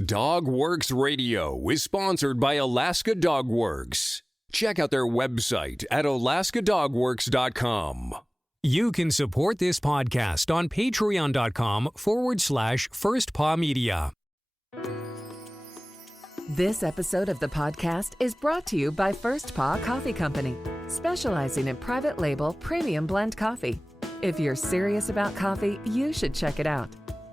Dogworks Radio is sponsored by Alaska Dogworks. Check out their website at alaskadogworks.com. You can support this podcast on patreon.com/firstpawmedia. This episode of the podcast is brought to you by First Paw Coffee Company, specializing in private label premium blend coffee. If you're serious about coffee, you should check it out.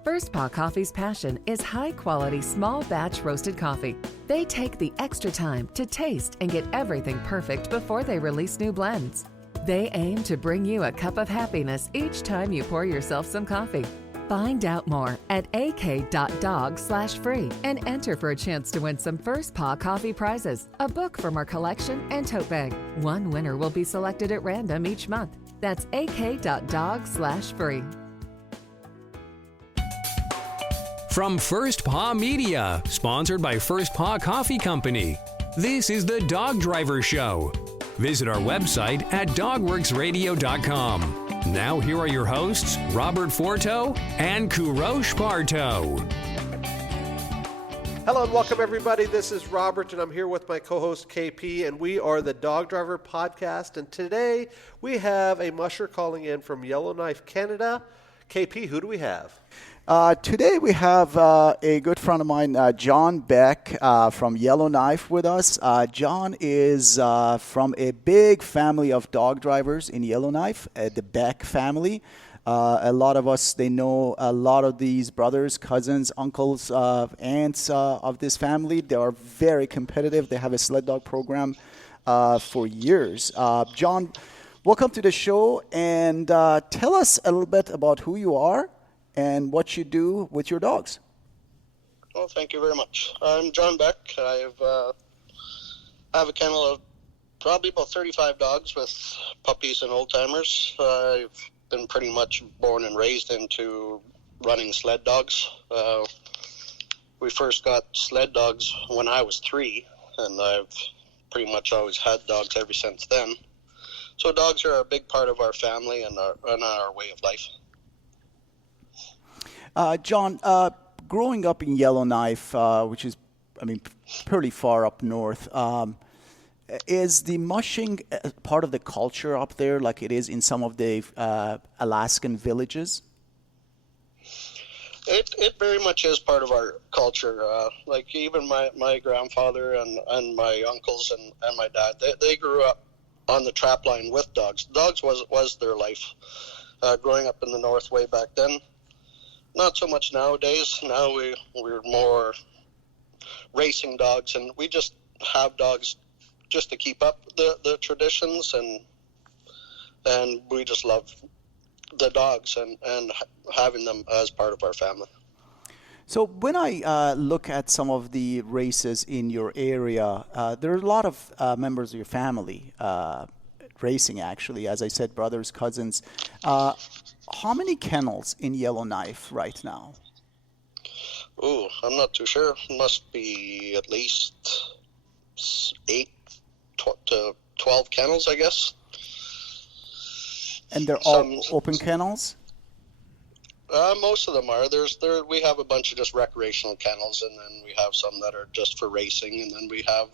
First Paw Coffee's passion is high-quality, small-batch roasted coffee. They take the extra time to taste and get everything perfect before they release new blends. They aim to bring you a cup of happiness each time you pour yourself some coffee. Find out more at ak.dog/free and enter for a chance to win some First Paw Coffee prizes, a book from our collection, and tote bag. One winner will be selected at random each month. That's ak.dog/free. From First Paw Media, sponsored by First Paw Coffee Company, this is the Dog Driver Show. Visit our website at dogworksradio.com. Now here are your hosts, Robert Forto and Kourosh Partow. Hello and welcome everybody. This is Robert and I'm here with my co-host KP and we are the Dog Driver Podcast. And today we have a musher calling in from Yellowknife, Canada. KP, who do we have? Today we have a good friend of mine, John Beck from Yellowknife with us. John is from a big family of dog drivers in Yellowknife, the Beck family. A lot of us, they know a lot of these brothers, cousins, uncles, aunts of this family. They are very competitive. They have a sled dog program for years. John, welcome to the show and tell us a little bit about who you are and what you do with your dogs. Well, thank you very much. I'm John Beck. I have a kennel of probably about 35 dogs with puppies and old-timers. I've been pretty much born and raised into running sled dogs. We first got sled dogs when I was 3, and I've pretty much always had dogs ever since then. So dogs are a big part of our family and our way of life. John, growing up in Yellowknife, which is, pretty far up north, is the mushing part of the culture up there like it is in some of the Alaskan villages? It very much is part of our culture. Like even my grandfather and my uncles and my dad, they grew up on the trap line with dogs. Dogs was their life. Growing up in the north way back then. Not so much nowadays. Now we're more racing dogs, and we just have dogs just to keep up the traditions, and we just love the dogs and having them as part of our family. So when I look at some of the races in your area, there are a lot of members of your family racing, actually, as I said, brothers, cousins. How many kennels in Yellowknife right now? Oh, I'm not too sure. Must be at least 8 to 12 kennels, I guess. And they're all open kennels? Most of them are. We have a bunch of just recreational kennels, and then we have some that are just for racing, and then we have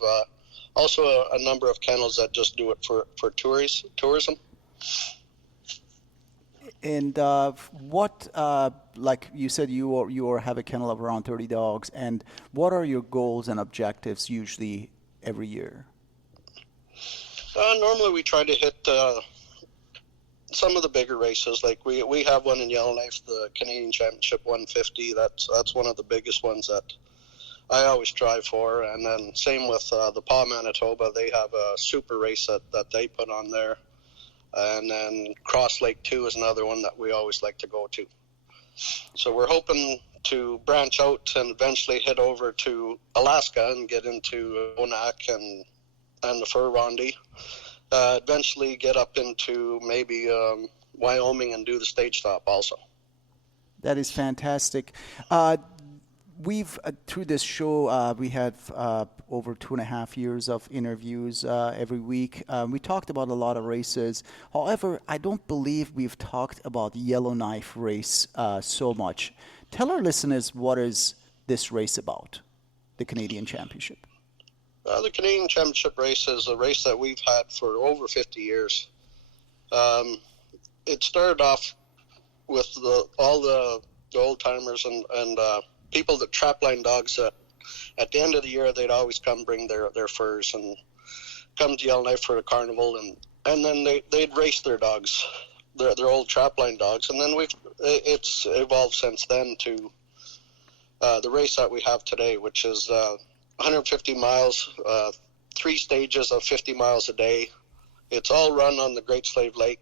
also a number of kennels that just do it for tourism. And what, like you said, you have a kennel of around 30 dogs, and what are your goals and objectives usually every year? Normally we try to hit some of the bigger races. Like we have one in Yellowknife, the Canadian Championship 150. That's one of the biggest ones that I always strive for. And then same with the Paw Manitoba. They have a super race that they put on there. And then Cross Lake 2 is another one that we always like to go to. So we're hoping to branch out and eventually head over to Alaska and get into Onak and the Fur Rondy. Eventually get up into maybe Wyoming and do the stage stop also. That is fantastic. We've, through this show, we have over 2.5 years of interviews every week. We talked about a lot of races. However, I don't believe we've talked about Yellowknife race so much. Tell our listeners what is this race about, the Canadian Championship? The Canadian Championship race is a race that we've had for over 50 years. It started off with all the old-timers and people that trapline dogs that at the end of the year they'd always come bring their furs and come to Yellowknife for a carnival, and then they'd race their dogs, their old trapline dogs, and then it's evolved since then to the race that we have today, which is 150 miles, 3 stages of 50 miles a day. It's all run on the Great Slave Lake.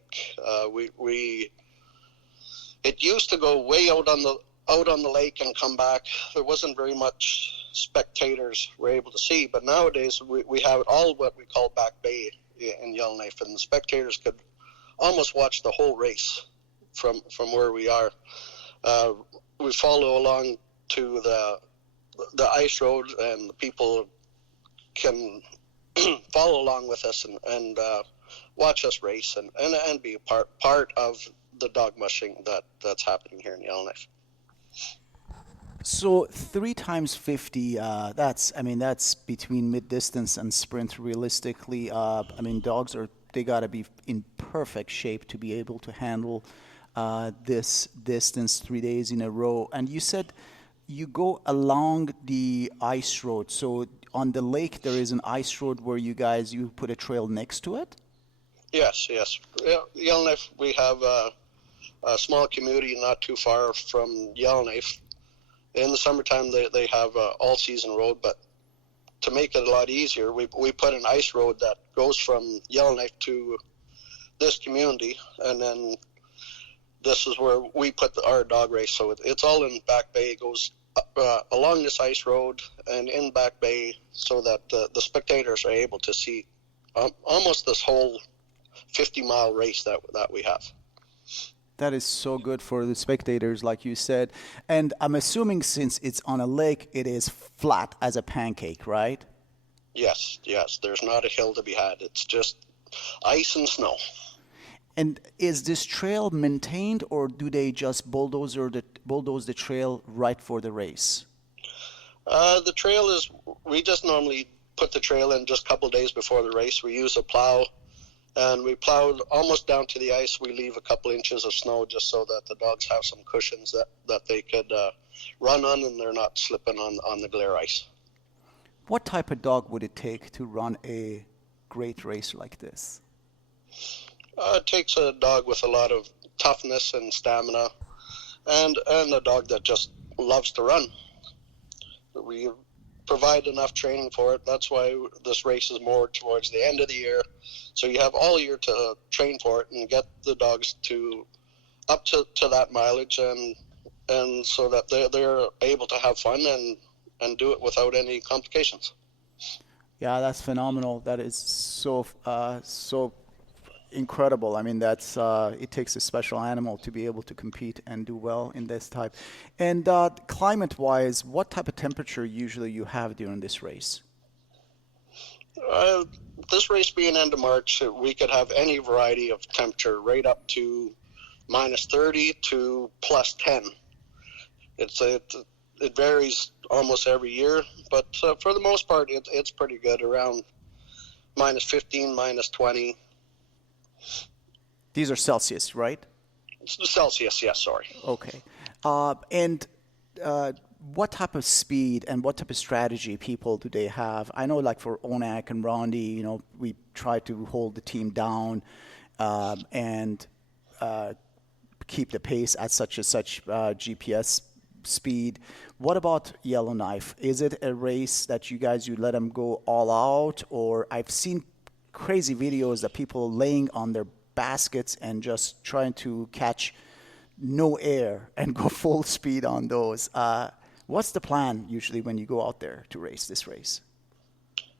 It used to go way out on the lake and come back. There wasn't very much spectators were able to see, but nowadays we have it all what we call Back Bay in Yellowknife, and the spectators could almost watch the whole race from where we are. We follow along to the ice road, and the people can follow along with us and watch us race and be a part of the dog mushing that's happening here in Yellowknife. So 3 times 50, that's between mid-distance and sprint realistically. Dogs they got to be in perfect shape to be able to handle this distance 3 days in a row. And you said you go along the ice road. So on the lake, there is an ice road where you put a trail next to it? Yes. Yellowknife, we have a small community not too far from Yellowknife. In the summertime, they have an all-season road, but to make it a lot easier, we put an ice road that goes from Yellowknife to this community, and then this is where we put our dog race. So it's all in Back Bay. It goes along this ice road and in Back Bay so that the spectators are able to see almost this whole 50-mile race that we have. That is so good for the spectators, like you said. And I'm assuming since it's on a lake, it is flat as a pancake, right? Yes. There's not a hill to be had. It's just ice and snow. And is this trail maintained, or do they just bulldoze the trail right for the race? The trail is, we just normally put the trail in just a couple of days before the race. We use a plow. And we plowed almost down to the ice. We leave a couple inches of snow just so that the dogs have some cushions that they could run on, and they're not slipping on the glare ice. What type of dog would it take to run a great race like this? It takes a dog with a lot of toughness and stamina, and a dog that just loves to run. We provide enough training for it. That's why this race is more towards the end of the year. So you have all year to train for it and get the dogs up to that mileage, and so that they're able to have fun and do it without any complications. Yeah, that's phenomenal. That is so incredible. That's it takes a special animal to be able to compete and do well in this type. And climate-wise, what type of temperature usually you have during this race? This race being end of March, we could have any variety of temperature, right up to -30 to +10. It varies almost every year, but for the most part, it's pretty good, around -15, -20. These are Celsius, right? Celsius, yes, sorry. Okay. What type of speed and what type of strategy people do they have? I know, like for Onak and Rondi, we try to hold the team down and keep the pace at such GPS speed. What about Yellowknife? Is it a race that you let them go all out? Or I've seen crazy videos that people laying on their baskets and just trying to catch no air and go full speed on those. What's the plan usually when you go out there to race this race?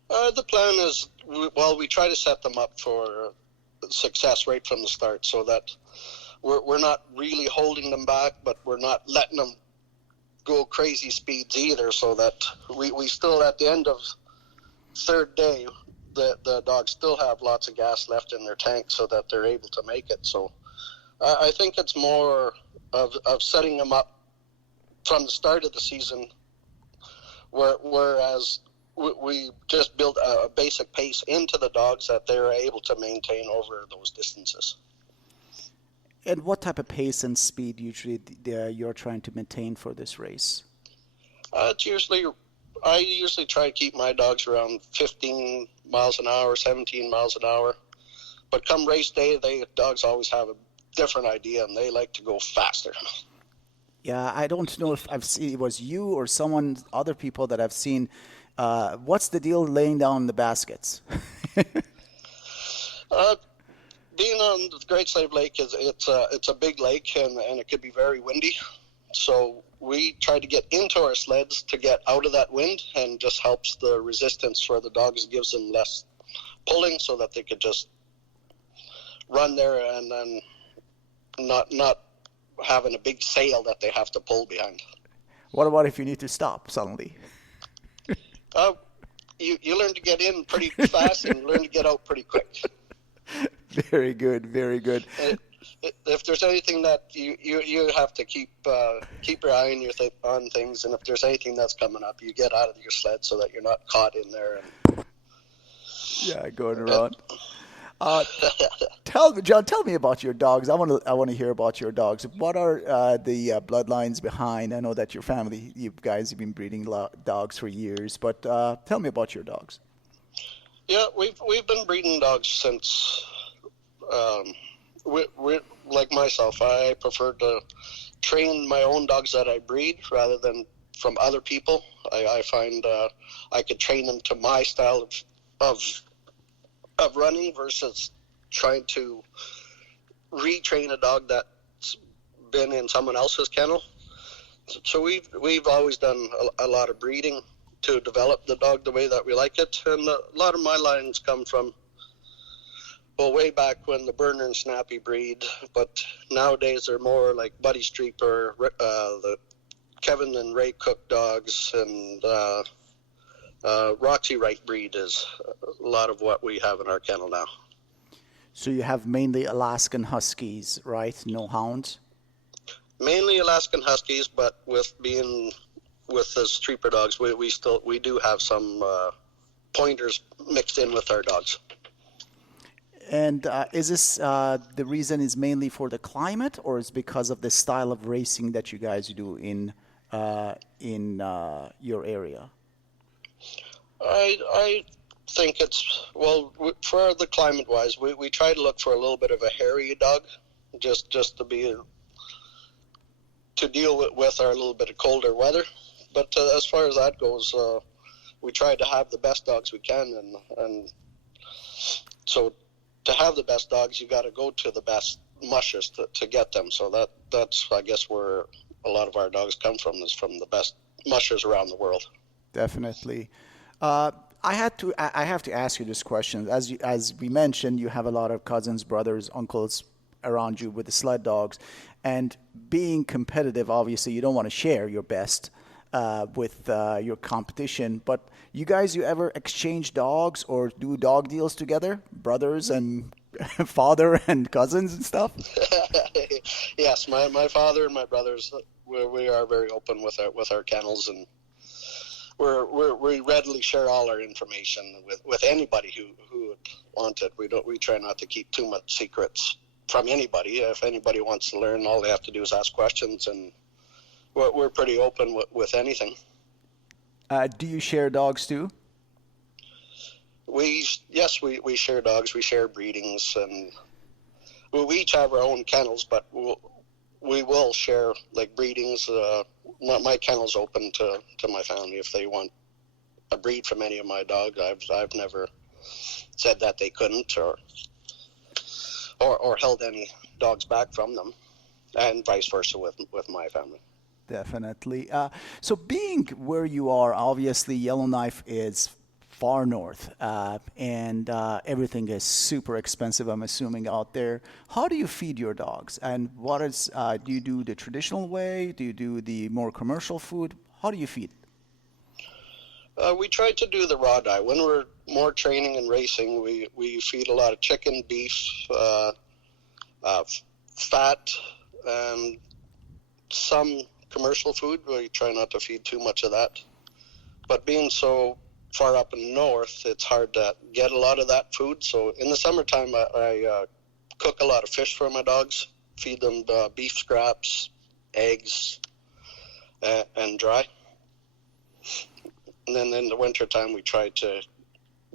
The plan is, we try to set them up for success right from the start, so that we're not really holding them back, but we're not letting them go crazy speeds either, so that we still, at the end of third day, the dogs still have lots of gas left in their tank so that they're able to make it. So I think it's more of setting them up from the start of the season Whereas we just build a basic pace into the dogs that they're able to maintain over those distances. And what type of pace and speed usually you're trying to maintain for this race? I usually try to keep my dogs around 15 miles an hour, 17 miles an hour. But come race day, dogs always have a different idea, and they like to go faster. Yeah, I don't know if I've seen it was you or other people that I've seen. What's the deal laying down the baskets? Being on the Great Slave Lake it's a big lake, and it could be very windy. So we try to get into our sleds to get out of that wind, and just helps the resistance for the dogs. It gives them less pulling, so that they could just run there and then not having a big sail that they have to pull behind. What about if you need to stop suddenly? You learn to get in pretty fast and learn to get out pretty quick. Very good, very good. If there's anything that you have to keep your eye on things, and if there's anything that's coming up, you get out of your sled so that you're not caught in there. Yeah, going around. John, tell me about your dogs. I want to hear about your dogs. What are the bloodlines behind? I know that your family, you guys have been breeding dogs for years, but tell me about your dogs. Yeah, we've been breeding dogs since. We like myself, I prefer to train my own dogs that I breed rather than from other people. I find I could train them to my style of running versus trying to retrain a dog that's been in someone else's kennel. So we've always done a lot of breeding to develop the dog the way that we like it, and a lot of my lines come from way back when the Burner and Snappy breed, but nowadays they're more like Buddy Streeper, the Kevin and Ray Cook dogs, and Roxy Wright breed is a lot of what we have in our kennel now. So you have mainly Alaskan Huskies, right? No hounds? Mainly Alaskan Huskies, but with the Streeper dogs, we do have some pointers mixed in with our dogs. And is this the reason is mainly for the climate, or is because of the style of racing that you guys do in your area? I think it's, for the climate-wise, we try to look for a little bit of a hairy dog, just to deal with our little bit of colder weather. But as far as that goes, we try to have the best dogs we can, and so to have the best dogs, you got to go to the best mushers to get them. So that's I guess where a lot of our dogs come from, is from the best mushers around the world. Definitely. I have to ask you this question. As we mentioned, you have a lot of cousins, brothers, uncles around you with the sled dogs, and being competitive, obviously, you don't want to share your best with your competition. But you ever exchange dogs or do dog deals together, brothers and father and cousins and stuff? Yes, my father and my brothers, we are very open with our kennels, and we readily share all our information with anybody who would want it. We try not to keep too much secrets from anybody. If anybody wants to learn, all they have to do is ask questions, and we're pretty open with anything. Do you share dogs too? We share dogs. We share breedings, and we each have our own kennels, but we will share like breedings. My kennel's open to my family if they want a breed from any of my dogs. I've never said that they couldn't or held any dogs back from them, and vice versa with my family. Definitely. So being where you are, obviously Yellowknife is far north, and everything is super expensive, I'm assuming, out there. How do you feed your dogs? And do you do the traditional way? Do you do the more commercial food? How do you feed? We try to do the raw diet. When we're more training and racing, we feed a lot of chicken, beef, fat, and some commercial food. We try not to feed too much of that. but being so far up in north, it's hard to get a lot of that food. So in the summertime, I cook a lot of fish for my dogs, feed them beef scraps, eggs, and dry. And then in the wintertime, we try to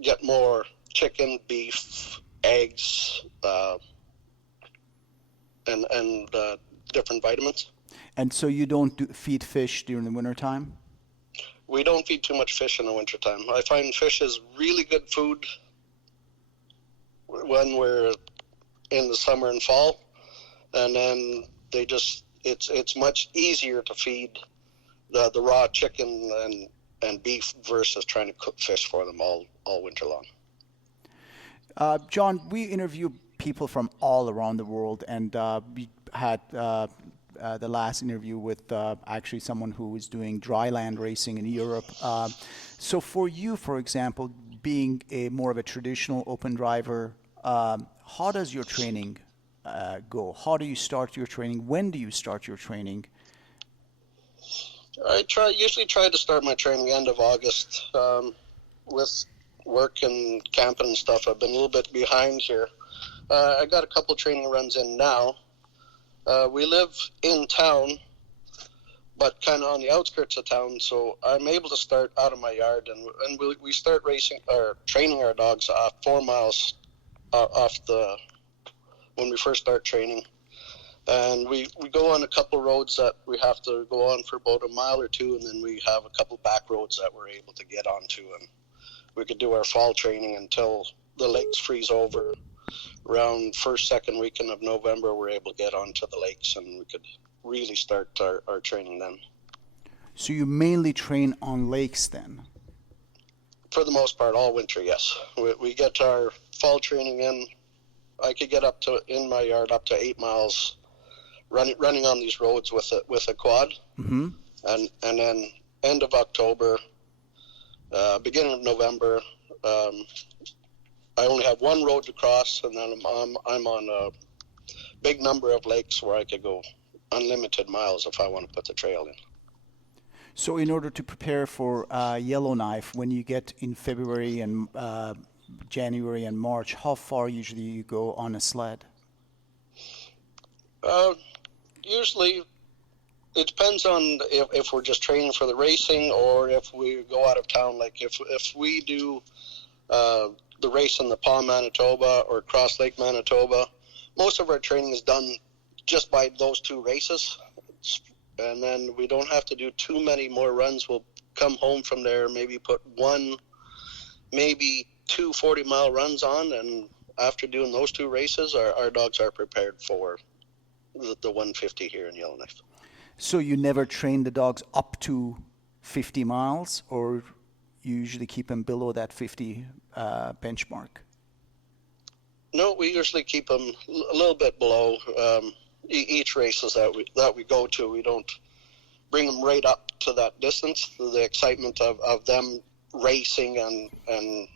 get more chicken, beef, eggs, and different vitamins. And so you don't feed fish during the wintertime? We don't feed too much fish in the wintertime. I find fish is really good food when we're in the summer and fall, and then it's much easier to feed the raw chicken and beef versus trying to cook fish for them all winter long. John, we interview people from all around the world, and we had the last interview with actually someone who was doing dryland racing in Europe. So for you, for example, being more of a traditional open driver, how does your training go? How do you start your training? When do you start your training? I usually try to start my training end of August. With work and camping and stuff, I've been a little bit behind here. I got a couple training runs in now. We live in town, but kind of on the outskirts of town, so I'm able to start out of my yard, and we start training our dogs 4 miles off when we first start training. And we go on a couple roads that we have to go on for about a mile or two, and then we have a couple back roads that we're able to get onto, and we could do our fall training until the lakes freeze over. Around first, second weekend of November, we're able to get onto the lakes, and we could really start our training then. So you mainly train on lakes then? For the most part, all winter, yes. We get our fall training in. I could get in my yard up to 8 miles running on these roads with a quad. Mm-hmm. And then end of October, beginning of November, I only have one road to cross, and then I'm on a big number of lakes where I could go unlimited miles if I want to put the trail in. So in order to prepare for Yellowknife, when you get in February and January and March, how far usually you go on a sled? Usually, it depends on if we're just training for the racing or if we go out of town. Like if we do the race in the Paw, Manitoba or Cross Lake, Manitoba, most of our training is done just by those 2 races. And then we don't have to do too many more runs. We'll come home from there, maybe put 1, maybe 2 40-mile runs on, and after doing those 2 races, our dogs are prepared for the 150 here in Yellowknife. So you never train the dogs up to 50 miles, or you usually keep them below that 50 benchmark? No, we usually keep them a little bit below. Each races that we go to, we don't bring them right up to that distance. The excitement of them racing and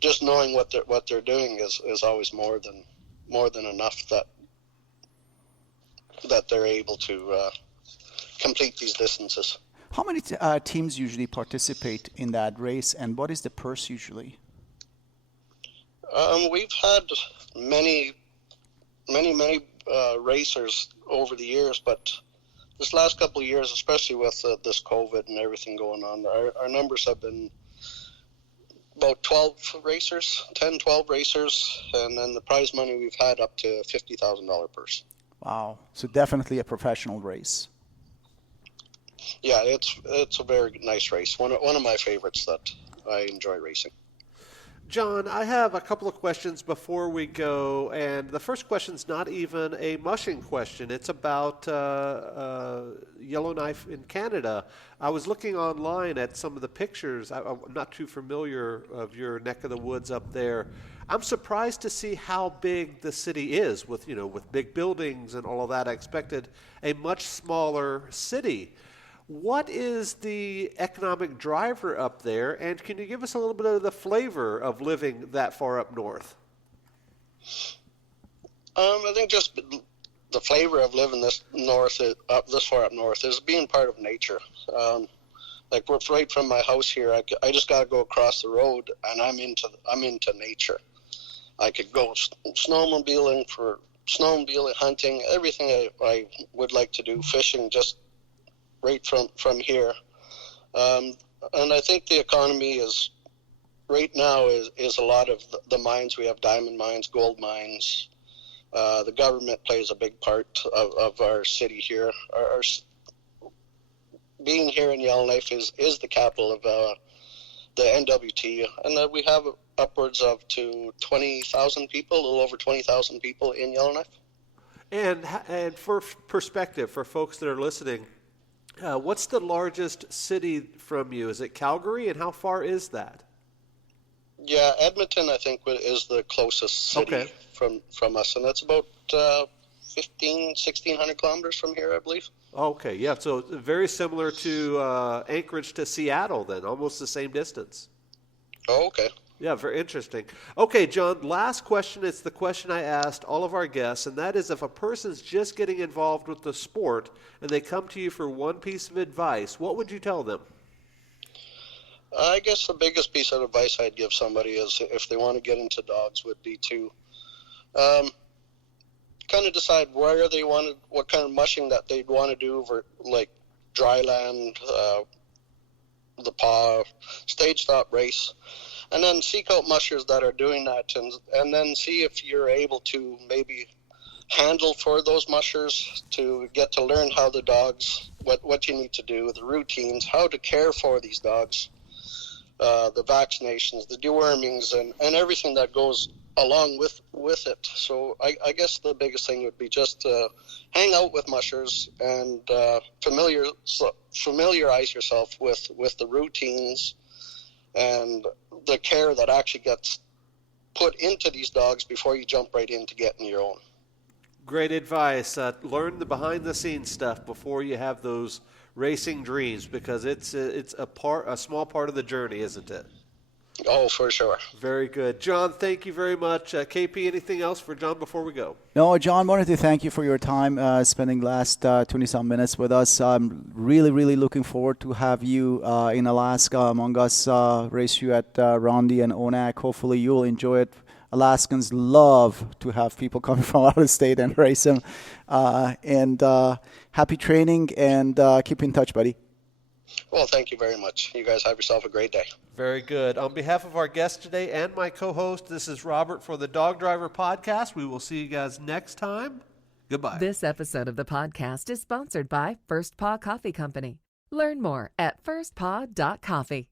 just knowing what they're doing is always more than enough that they're able to complete these distances. How many teams usually participate in that race, and what is the purse usually? We've had many racers over the years, but this last couple of years, especially with this COVID and everything going on, our numbers have been about 12 racers, 10, 12 racers, and then the prize money we've had up to $50,000 purse. Wow. So definitely a professional race. Yeah, it's a very nice race. One of my favorites that I enjoy racing. John, I have a couple of questions before we go, and the first question's not even a mushing question. It's about Yellowknife in Canada. I was looking online at some of the pictures. I'm not too familiar of your neck of the woods up there. I'm surprised to see how big the city is with big buildings and all of that. I expected a much smaller city. What is the economic driver up there, and can you give us a little bit of the flavor of living that far up north? I think just the flavor of living this far up north is being part of nature. like we're right from my house here. I just got to go across the road, and I'm into nature. I could go snowmobiling, hunting, everything I would like to do, fishing, just right from here. And I think the economy is right now is a lot of the mines. We have diamond mines, gold mines. The government plays a big part of our city here. Our being here in Yellowknife is the capital of the NWT, and we have upwards of to 20,000 people, a little over 20,000 people in Yellowknife. And for perspective, for folks that are listening, what's the largest city from you? Is it Calgary, and how far is that? Yeah, Edmonton, I think, is the closest city from us, and that's about 1,600 kilometers from here, I believe. Okay, yeah, so very similar to Anchorage to Seattle then, almost the same distance. Oh, okay. Yeah, very interesting. Okay, John, last question. It's the question I asked all of our guests, and that is if a person's just getting involved with the sport and they come to you for one piece of advice, what would you tell them? I guess the biggest piece of advice I'd give somebody is if they want to get into dogs would be to kind of decide where they wanted, what kind of mushing that they'd want to do, for like dry land, the paw, stage stop race, and then seek out mushers that are doing that, and then see if you're able to maybe handle for those mushers to get to learn how the dogs, what you need to do, the routines, how to care for these dogs, the vaccinations, the dewormings, and everything that goes along with it. So I guess the biggest thing would be just to hang out with mushers and familiarize yourself with the routines and the care that actually gets put into these dogs before you jump right into getting your own. Great advice. Learn the behind-the-scenes stuff before you have those racing dreams, because it's a small part of the journey, isn't it? Oh, for sure. Very good. John, thank you very much. KP, anything else for John before we go? No, John, wanted to thank you for your time spending last 20-some minutes with us. I'm really, really looking forward to have you in Alaska among us, race you at Rondi and Onak. Hopefully you'll enjoy it. Alaskans love to have people coming from out of state and race them. And happy training, and keep in touch, buddy. Well, thank you very much. You guys have yourself a great day. Very good. On behalf of our guest today and my co-host, this is Robert for the Dog Driver Podcast. We will see you guys next time. Goodbye. This episode of the podcast is sponsored by First Paw Coffee Company. Learn more at firstpaw.coffee.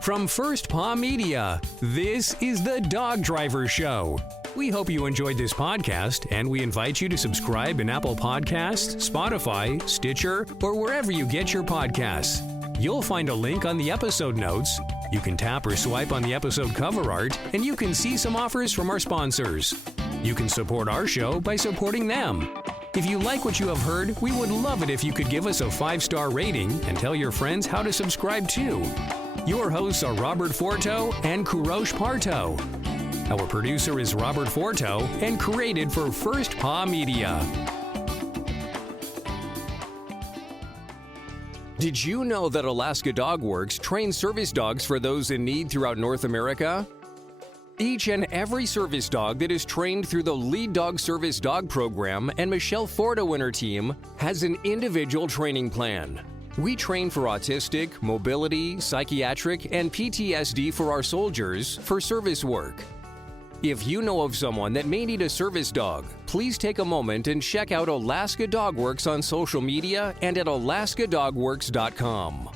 From First Paw Media, this is the Dog Driver Show. We hope you enjoyed this podcast, and we invite you to subscribe in Apple Podcasts, Spotify, Stitcher, or wherever you get your podcasts. You'll find a link on the episode notes. You can tap or swipe on the episode cover art, and you can see some offers from our sponsors. You can support our show by supporting them. If you like what you have heard, we would love it if you could give us a 5-star rating and tell your friends how to subscribe too. Your hosts are Robert Forto and Kourosh Partow. Our producer is Robert Forto and created for First Paw Media. Did you know that Alaska Dog Works trains service dogs for those in need throughout North America? Each and every service dog that is trained through the Lead Dog Service Dog Program and Michelle Forto and her team has an individual training plan. We train for autistic, mobility, psychiatric, and PTSD for our soldiers for service work. If you know of someone that may need a service dog, please take a moment and check out Alaska Dog Works on social media and at alaskadogworks.com.